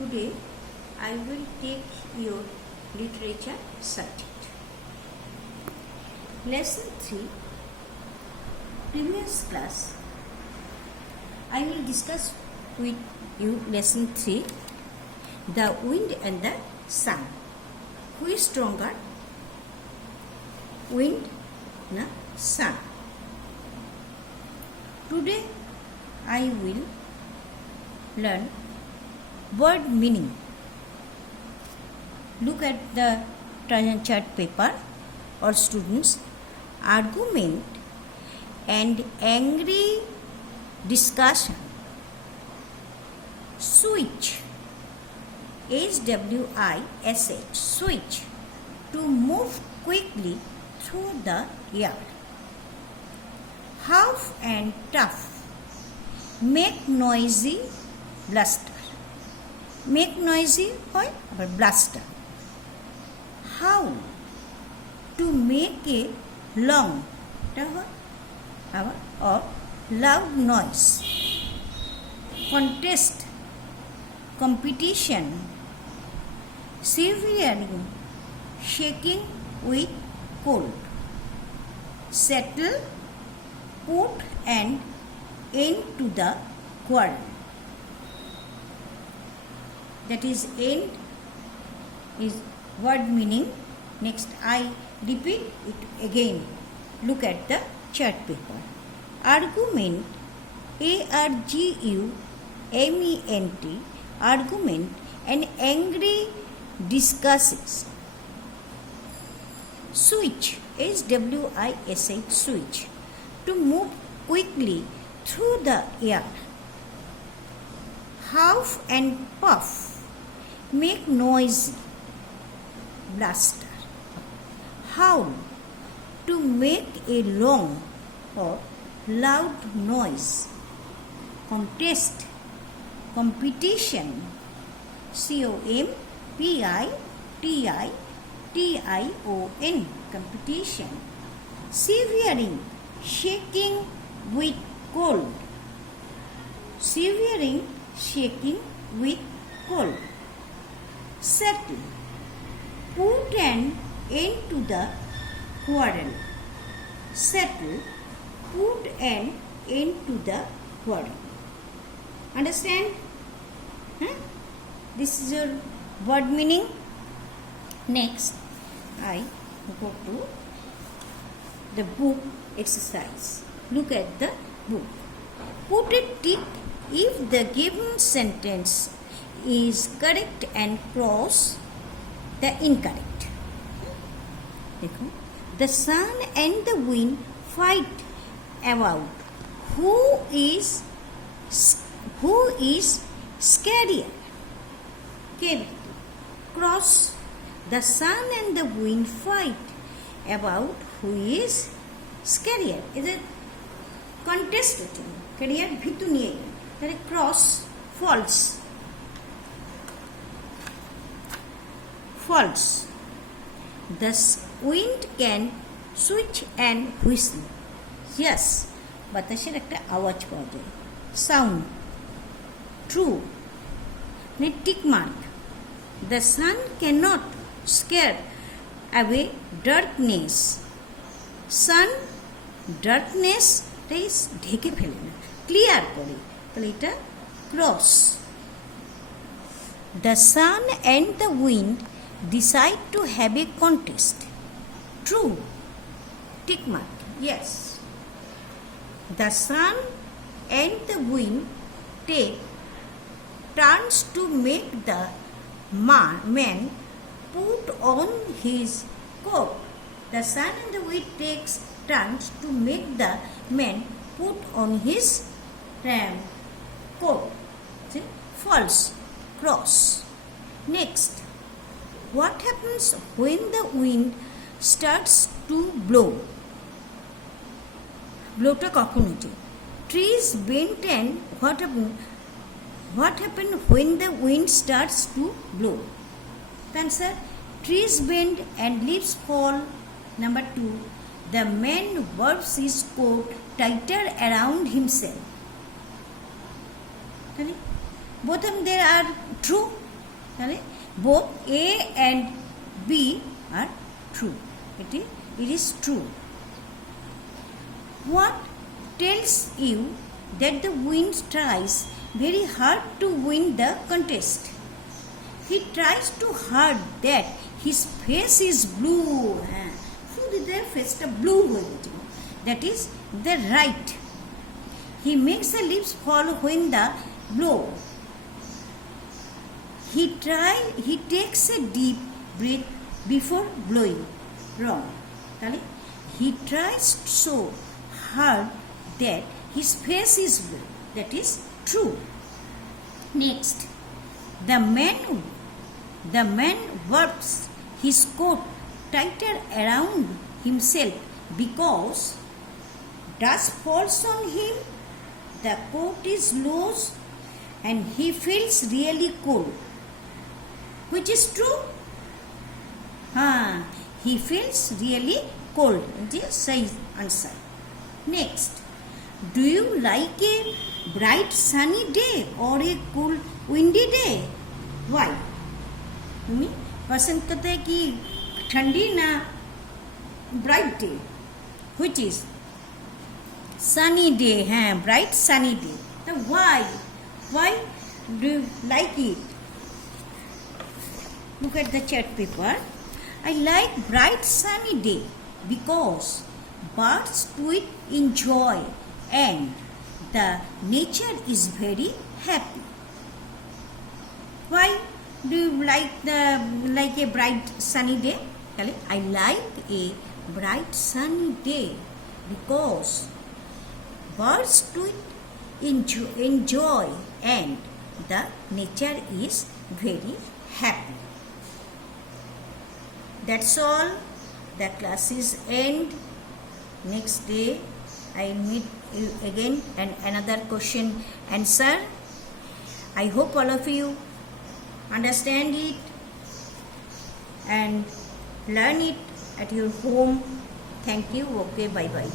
Today I will take your literature subject. Lesson 3, previous class. I will discuss with you lesson 3, the wind and the sun. Who is stronger? Wind na sun. Today I will learn word meaning. Look at the chart paper or students. Argument and angry discussion. Switch, SWISH, switch, to move quickly through the yard. Huff and tough, make noisy bluster. Make noisy hoy abar bluster. Howl, to make a long or loud noise. Contest, competition. Shivering, shaking with cold. Settle, put an end to the quarrel. That is, end is word meaning. Next I repeat it again. Look at the chart paper. Argument, ARGUMENT, argument, and angry discusses. Switch, SWISH, switch, to move quickly through the air. Huff and puff, make noisy bluster. Howl, to make a long or loud noise. Contest, competition. COMPITITION, competition. Shivering, shaking with cold. Shivering, shaking with cold. Settle, put an end to the quarrel. Settle, put an end to the quarrel. Understand? This is your word meaning. Next, I go to the book exercise. Look at the book. Put a tick if the given sentence is correct and cross the incorrect. The sun and the wind fight about who is scarier. Okay. Cross. The sun and the wind fight about who is scarier. Is it contest? Career bhitu niye. That is cross. False. False. The wind can switch and whistle. Yes. বাতাসের একটা আওয়াজ পাওয়া যায়. Sound. True. Tick mark. The sun cannot scare away darkness. Sun darkness is ঢেকে ফেলে না, clear করে, তাহলে এটা cross. The sun and the wind decide to have a contest. True. Tick mark. Yes. The sun and the wind take turns to make the man put on his coat. The sun and the wind takes turns to make the man put on his coat. See? False. Cross. Next, what happens when the wind starts to blow? Blowটা কখন ওঠে? Trees bend and what happens when the wind starts to blow? Answer, trees bend and leaves fall. Number 2, the man wraps his coat tighter around himself. Both of them are true. তাহলে both A and B are true. It is true. What tells you that the wind tries very hard to win the contest? He tries too hard that his face is blue. শুধুদের ফেসটা blue হয়ে গেছিল, that is the right. He makes the leaves fall when the blow. He takes a deep breath before blowing. Wrong. তাহলে he tries so hard that his face is blue. That is true. Next, the man wraps his coat tighter around himself because dust falls on him, the coat is loose and he feels really cold. Which is true? He feels really cold. It is safe answer. Next, do you like a bright sunny day or a cool windy day? Why? तुम्हें पसंद करते हैं कि ठंडी ना bright day? Which is sunny day, bright sunny day. Now why do you like it? Look at the chart paper. I like bright sunny day because birds tweet in joy and the nature is very happy. Why do you like a bright sunny day? I like a bright sunny day because birds tweet in joy and the nature is very happy. That's all. The class is end. Next day I meet you again and another question answer. I hope all of you understand it and learn it at your home. Thank you. Okay, bye bye.